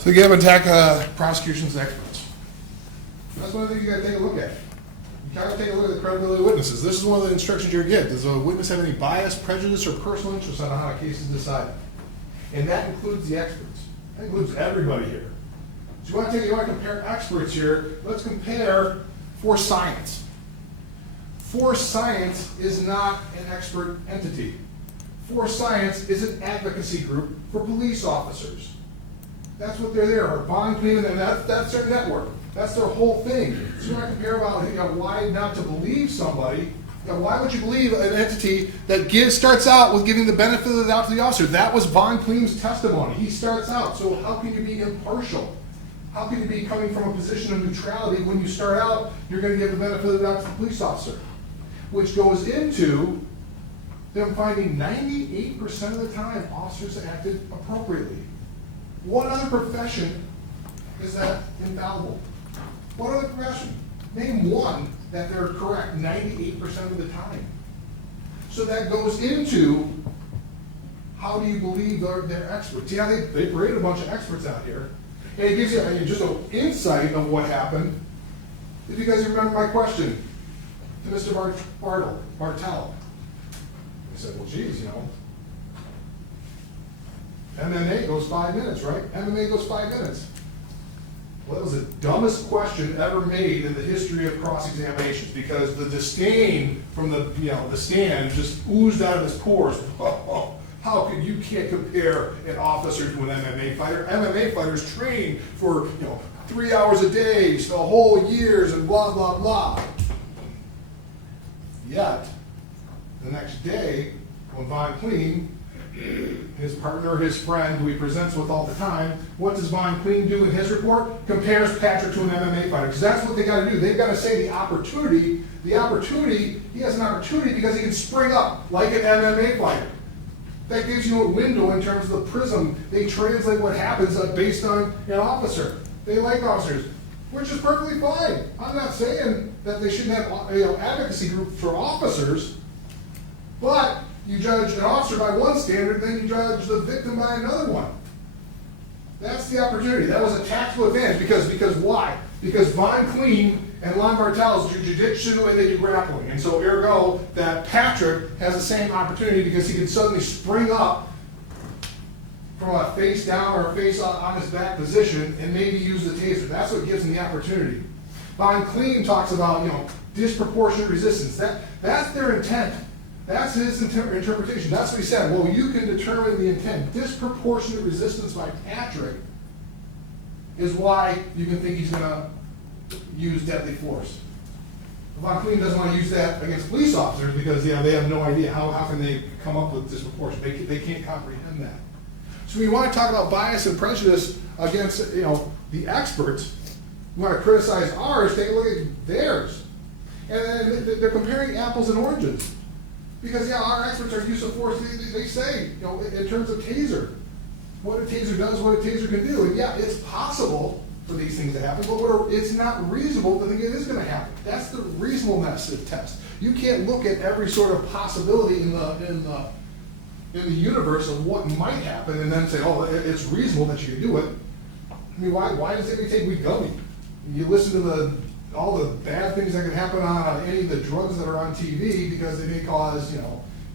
So you have attack prosecution's experts. That's one of the things you got to take a look at. You got to take a look at the credibility of witnesses. This is one of the instructions you get. Does a witness have any bias, prejudice, or personal interest on how a case is decided? And that includes the experts. That includes everybody here. So you want to compare experts here. Let's compare for science. For science is not an expert entity. For science is an advocacy group for police officers. That's what they're there. Or bond cleaning, and that's their network. That's their whole thing. So you want to compare about why not to believe somebody. Why would you believe an entity that starts out with giving the benefit of the doubt to the officer? That was Von Kleem's testimony. He starts out. So how can you be impartial? How can you be coming from a position of neutrality when you start out, you're going to give the benefit of the doubt to the police officer? Which goes into them finding 98% of the time officers acted appropriately. What other profession is that infallible? What other profession? Name one that they're correct 98% of the time. So that goes into how do you believe they're experts? See how they parade a bunch of experts out here. And it gives you just an insight of what happened. If you guys remember my question to Mr. Bartel. I said, well, geez, MMA goes 5 minutes, right? MMA goes 5 minutes. Well, that was the dumbest question ever made in the history of cross-examinations because the disdain from the stand just oozed out of his pores. How could you can't compare an officer to an MMA fighter? MMA fighters train for 3 hours a day, so whole years, and blah blah blah. Yet the next day, when Von Kleem, his partner, his friend, who he presents with all the time, what does Von Kleem do in his report? Compares Patrick to an MMA fighter. Because that's what they got to do. They've got to say the opportunity, he has an opportunity because he can spring up like an MMA fighter. That gives you a window in terms of the prism. They translate what happens based on an officer. They like officers, which is perfectly fine. I'm not saying that they shouldn't have advocacy group for officers, but you judge an officer by one standard, then you judge the victim by another one. That's the opportunity. That was a tactical advantage because why? Because Von Kleem and Lon Bartels do jiu-jitsu and they do grappling. And so ergo, that Patrick has the same opportunity because he can suddenly spring up from a face down or a face on his back position and maybe use the taser. That's what gives him the opportunity. Von Kleem talks about, disproportionate resistance. That's their intent. That's his interpretation. That's what he said. Well, you can determine the intent. Disproportionate resistance by Patrick is why you can think he's going to use deadly force. Von Kleem doesn't want to use that against police officers because they have no idea how can they come up with disproportion. They can't comprehend that. So when you want to talk about bias and prejudice against the experts, you want to criticize ours, take a look at theirs. And then they're comparing apples and oranges. Because our experts are use of force, they say, in terms of taser, what a taser does, what a taser can do. And it's possible for these things to happen, but it's not reasonable to think it is going to happen. That's the reasonableness test. You can't look at every sort of possibility in the universe of what might happen and then say, oh, it's reasonable that you can do it. I mean, why does it take Wegovy? You listen to all the bad things that can happen on any of the drugs that are on TV because they may cause,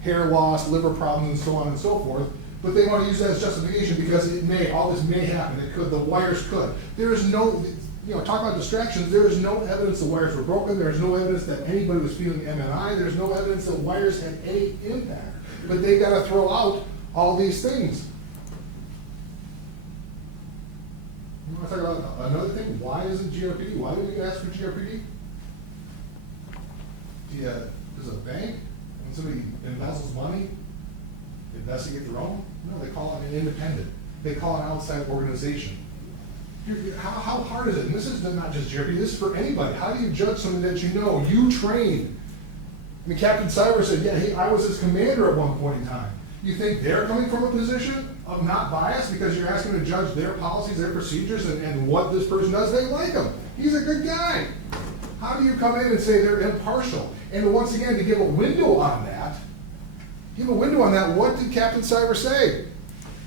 hair loss, liver problems, and so on and so forth. But they want to use that as justification because all this may happen. It could, the wires could. There is no, talk about distractions. There is no evidence the wires were broken. There is no evidence that anybody was feeling MNI. There's no evidence that wires had any impact. But they've got to throw out all these things. You want to talk about another thing? Why isn't GRPD? Why did we ask for GRPD? Does a bank, when somebody embezzles money, investigate their own? No, they call it an independent. They call it an outside organization. How hard is it? And this is not just GRPD, this is for anybody. How do you judge something that you trained? I mean, Captain Cybers said, hey, I was his commander at one point in time. You think they're coming from a position of not bias because you're asking them to judge their policies, their procedures, and what this person does? They like him. He's a good guy. How do you come in and say they're impartial? And once again, to give a window on that, what did Captain Cyber say?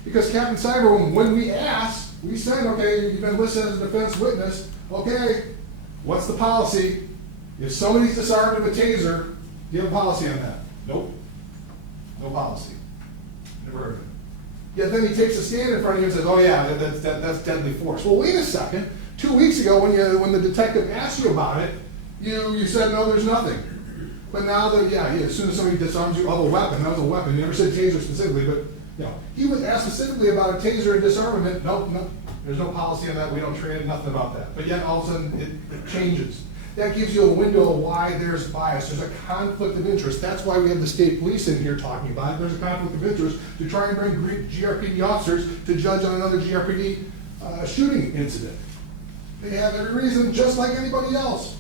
Because Captain Cyber, when we asked, We said, okay, you've been listed as a defense witness. Okay, what's the policy? If somebody's disarmed of a taser, do you have a policy on that? Nope. No policy. Never heard of it. Yet then he takes a stand in front of you and says, oh yeah, that's deadly force. Well, wait a second. 2 weeks ago when the detective asked you about it, you said, no, there's nothing. But now that, as soon as somebody disarms you of a weapon, that was a weapon. You never said taser specifically, but he was asked specifically about a taser and disarmament. Nope, there's no policy on that. We don't train nothing about that. But yet all of a sudden it changes. That gives you a window of why there's bias. There's a conflict of interest. That's why we have the state police in here talking about it. There's a conflict of interest to try and bring GRPD officers to judge on another GRPD shooting incident. They have every reason, just like anybody else.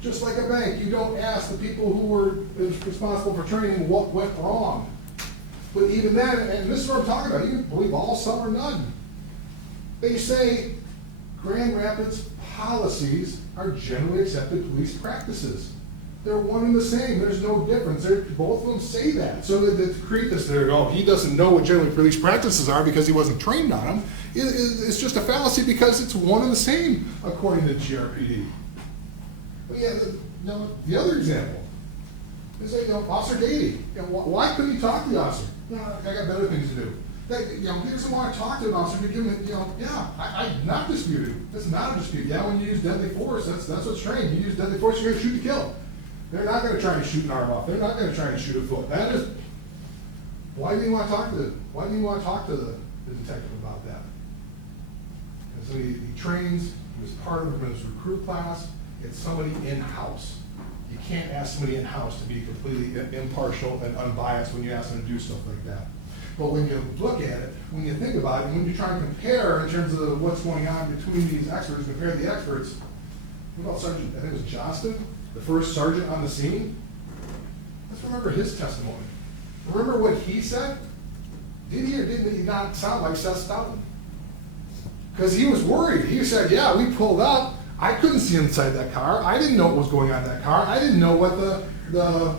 Just like a bank, you don't ask the people who were responsible for training what went wrong. But even then, and this is what I'm talking about, you can believe all, some, or none. They say Grand Rapids policies are generally accepted police practices. They're one and the same. There's no difference. Both of them say that. So to create this, he doesn't know what generally police practices are because he wasn't trained on them, it's just a fallacy because it's one and the same according to GRPD. But the other example is Officer Beatty. Why couldn't he talk to the officer? No, I got better things to do. He doesn't want to talk to an officer to give him, I'm not disputing. It's not a dispute. Yeah, when you use deadly force, that's what's trained. You use deadly force, you're going to shoot to kill. They're not going to try and shoot an arm off. They're not going to try and shoot a foot. That is, why do you want to talk to the detective about that? And so he trains, he was part of his recruit class. It's somebody in-house. You can't ask somebody in-house to be completely impartial and unbiased when you ask them to do stuff like that. But when you look at it, when you think about it, when you try and compare in terms of what's going on between these experts, compare the experts, what about Sergeant, I think it was Johnston, the first sergeant on the scene? Let's remember his testimony. Remember what he said? Did he or did he not sound like Seth Stoughton? Because he was worried. He said, yeah, we pulled up. I couldn't see inside that car. I didn't know what was going on in that car. I didn't know what the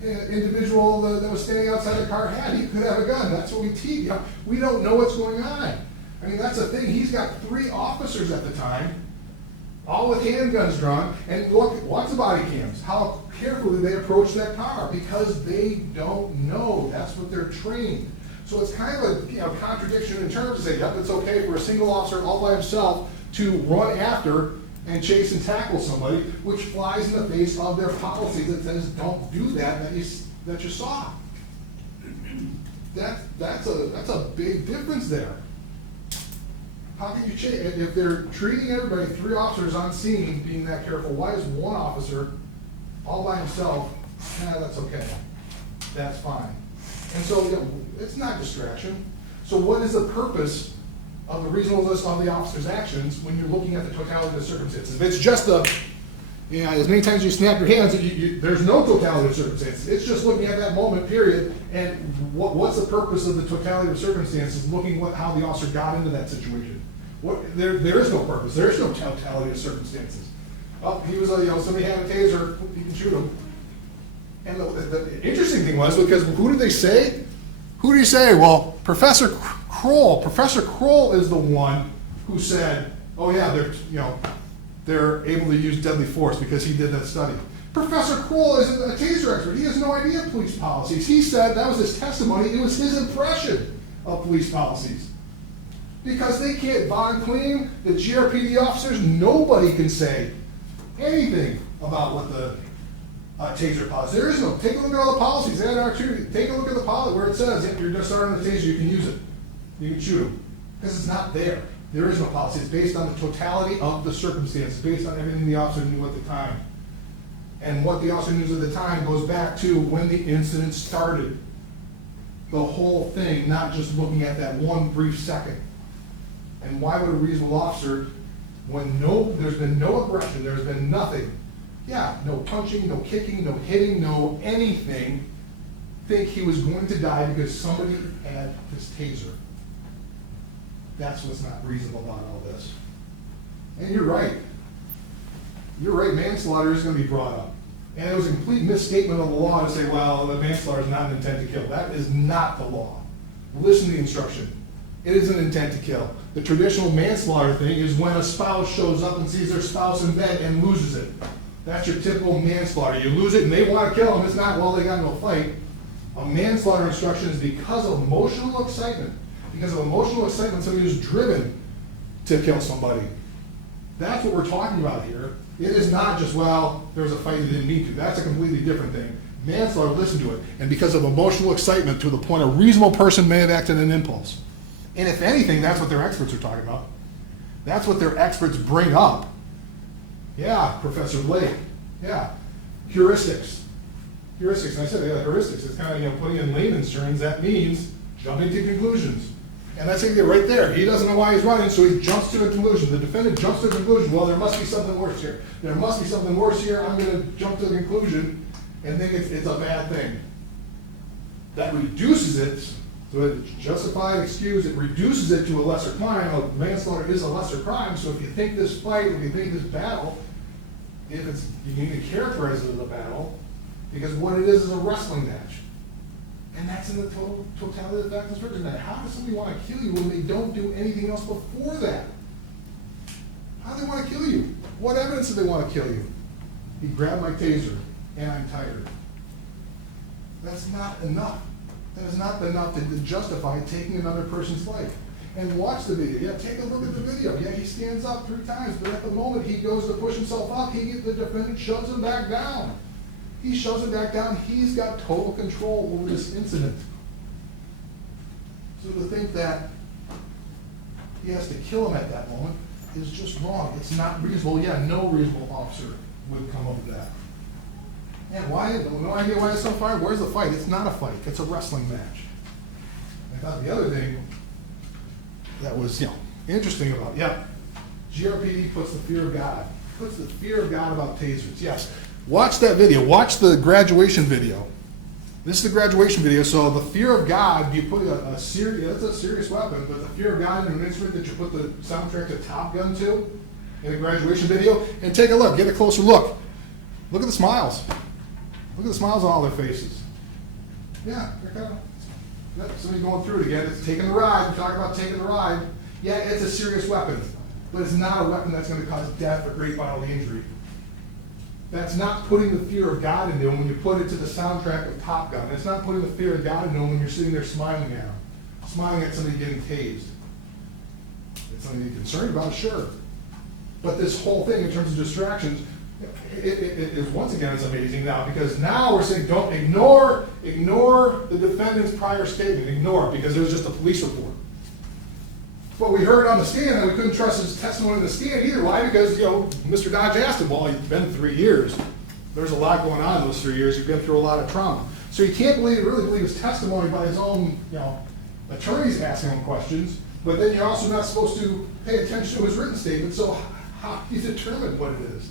individual that was standing outside the car had. He could have a gun. That's what we teach. We don't know what's going on. I mean, that's the thing. He's got 3 officers at the time, all with handguns drawn, and watch the body cams. How carefully they approach that car because they don't know. That's what they're trained. So it's kind of a contradiction in terms to say, yep, it's okay for a single officer all by himself to run after and chase and tackle somebody, which flies in the face of their policies that says don't do that you saw. That's a big difference there. How can you chase if they're treating everybody, 3 officers on scene being that careful? Why is 1 officer all by himself? That's okay. That's fine. And so it's not distraction. So what is the purpose of the reasonableness of the officer's actions when you're looking at the totality of the circumstances? If it's just as many times you snap your hands, there's no totality of circumstances. It's just looking at that moment, period, and what's the purpose of the totality of circumstances, looking how the officer got into that situation. There is no purpose. There is no totality of circumstances. Oh, he was somebody had a taser, you can shoot him. And the interesting thing was, because who did they say? Who did he say? Well, Professor Kroll. Professor Kroll is the one who said, oh yeah, they're able to use deadly force because he did that study. Professor Kroll isn't a taser expert. He has no idea of police policies. He said, that was his testimony, it was his impression of police policies. Because they can't bond clean, the GRPD officers, nobody can say anything about what the taser policy. There is no. Take a look at all the policies. Take a look at the policy where it says if you're disarmed the taser, you can use it. You can shoot them. Because it's not there. There is no policy. It's based on the totality of the circumstances, based on everything the officer knew at the time. And what the officer knew at the time goes back to when the incident started. The whole thing, not just looking at that one brief second. And why would a reasonable officer, when there's been no aggression, there's been nothing, no punching, no kicking, no hitting, no anything, think he was going to die because somebody had his taser? That's what's not reasonable about all this. And you're right. You're right, manslaughter is going to be brought up. And it was a complete misstatement of the law to say, well, the manslaughter is not an intent to kill. That is not the law. Listen to the instruction. It is an intent to kill. The traditional manslaughter thing is when a spouse shows up and sees their spouse in bed and loses it. That's your typical manslaughter. You lose it and they want to kill them. It's not, well, they got into a fight. A manslaughter instruction is because of emotional excitement. Because of emotional excitement, somebody who's driven to kill somebody. That's what we're talking about here. It is not just, well, there was a fight they didn't mean to. That's a completely different thing. Manslaughter, listen to it. And because of emotional excitement to the point a reasonable person may have acted in an impulse. And if anything, that's what their experts are talking about. That's what their experts bring up. Yeah, Professor Blake. Yeah. Heuristics. Heuristics. And I said, yeah, heuristics. It's kind of, putting in layman's terms, that means jumping to conclusions. And that's it right there. He doesn't know why he's running, so he jumps to a conclusion. The defendant jumps to a conclusion. Well, there must be something worse here. There must be something worse here. I'm going to jump to the conclusion and think it's a bad thing. That reduces it, so it's justified, excused, it reduces it to a lesser crime. Manslaughter is a lesser crime, so if you think this fight, if you think this battle, you need to characterize it as a battle, because what it is a wrestling match. And that's in the totality of the facts and circumstances. How does somebody want to kill you when they don't do anything else before that? How do they want to kill you? What evidence do they want to kill you? He grabbed my taser, and I'm tired. That's not enough. That is not enough to justify taking another person's life. And watch the video. Yeah, take a look at the video. Yeah, he stands up 3 times, but at the moment he goes to push himself up, the defendant shoves him back down. He shoves him back down. He's got total control over this incident. So to think that he has to kill him at that moment is just wrong. It's not reasonable. Yeah, no reasonable officer would come up with that. And why? No idea why it's so far. Where's the fight? It's not a fight. It's a wrestling match. I thought the other thing that was, interesting about, GRPD puts the fear of God. Puts the fear of God about tasers. Yes. Watch that video. Watch the graduation video. This is the graduation video. So the fear of God, you put it's a serious weapon, but the fear of God in an instrument that you put the soundtrack to Top Gun to in the graduation video, and take a look. Get a closer look. Look at the smiles. Look at the smiles on all their faces. Yeah, they're kind of, somebody's going through it again. It's taking the ride. We're talking about taking the ride. Yeah, it's a serious weapon, but it's not a weapon that's going to cause death or great bodily injury. That's not putting the fear of God into them when you put it to the soundtrack of Top Gun. It's not putting the fear of God into them when you're sitting there smiling at them, smiling at somebody getting tased. It's something you're concerned about, sure. But this whole thing in terms of distractions, it once again is amazing now, because now we're saying don't ignore the defendant's prior statement, ignore it, because it was just a police report. But we heard on the stand, and we couldn't trust his testimony on the stand either. Why? Because, Mr. Dodge asked him, well, you've been 3 years. There's a lot going on in those 3 years. You've been through a lot of trauma. So you can't really believe his testimony by his own, attorneys asking him questions, but then you're also not supposed to pay attention to his written statement. So how do you determine what it is?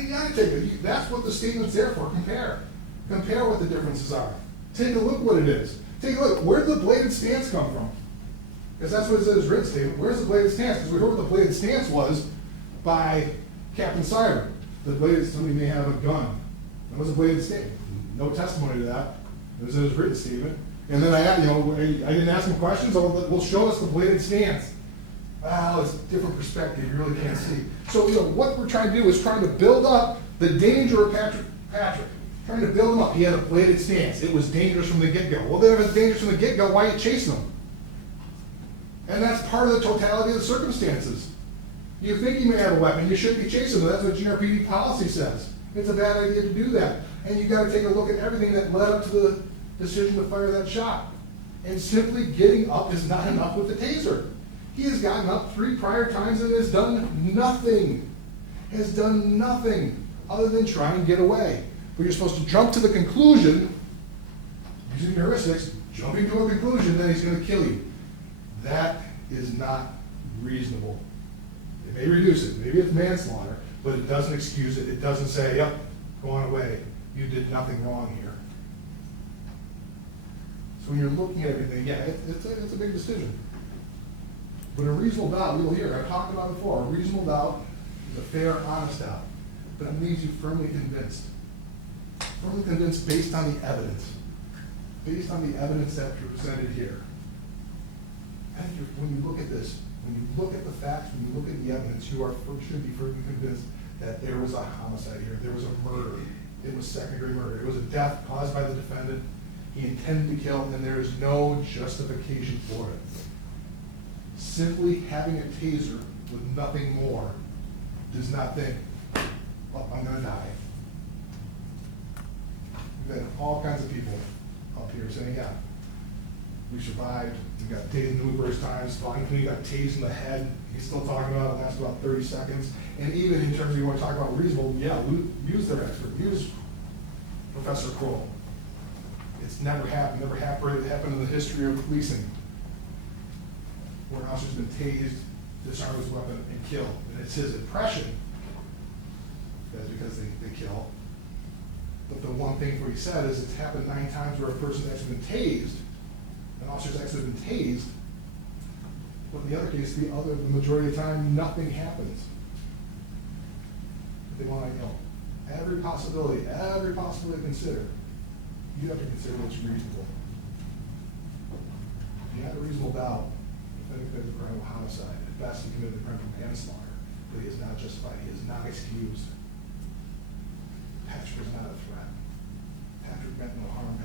You gotta take it. That's what the statement's there for. Compare what the differences are. Take a look what it is. Take a look. Where did the bladed stance come from? Because that's what it says in his written statement. Where's the bladed stance? Because we heard what the bladed stance was by Captain Siren. Somebody may have a gun. That was a bladed statement. No testimony to that. It was in his written statement. And then I didn't ask him questions. Well, show us the bladed stance. Well, it's a different perspective. You really can't see. So, what we're trying to do is trying to build up the danger of Patrick. Trying to build him up. He had a bladed stance. It was dangerous from the get-go. Well, then if it's dangerous from the get-go, why are you chasing him? And that's part of the totality of the circumstances. You think you may have a weapon, you shouldn't be chasing them. That's what GRPD policy says. It's a bad idea to do that. And you got to take a look at everything that led up to the decision to fire that shot. And simply getting up is not enough with the taser. He has gotten up 3 prior times and has done nothing. Has done nothing other than try and get away. But you're supposed to jump to the conclusion, using heuristics, jumping to a conclusion that he's going to kill you. That is not reasonable. It may reduce it. Maybe it's manslaughter, but it doesn't excuse it. It doesn't say, yep, go on away. You did nothing wrong here. So when you're looking at everything, it's a big decision. But a reasonable doubt, we'll hear, I've talked about it before, a reasonable doubt is a fair, honest doubt. But it leaves you firmly convinced. Firmly convinced based on the evidence. Based on the evidence that's presented here. I think when you look at this, when you look at the facts, when you look at the evidence, you should be firmly convinced that there was a homicide here, there was a murder. It was second-degree murder. It was a death caused by the defendant. He intended to kill, and there is no justification for it. Simply having a taser with nothing more does not think, oh, I'm gonna die. We've had all kinds of people up here saying, yeah, we survived, we got tased numerous times, Vine got tased in the head, he's still talking about it, lasts about 30 seconds. And even in terms of you want to talk about reasonable, yeah, use their expert, use Professor Kroll. It's never happened in the history of policing, where an officer's been tased, disarmed his weapon, and killed. And it's his impression that's because they kill. But the one thing where he said is it's happened 9 times where a person's actually been tased, an officer's actually been tased, but in the other case, the majority of the time, nothing happens. They want to, every possibility to consider, you have to consider what's reasonable. If you have a reasonable doubt, the defendant committed a crime of homicide. At best, he committed a crime of manslaughter, but he is not justified. He is not excused. Patrick was not a threat. Patrick meant no harm.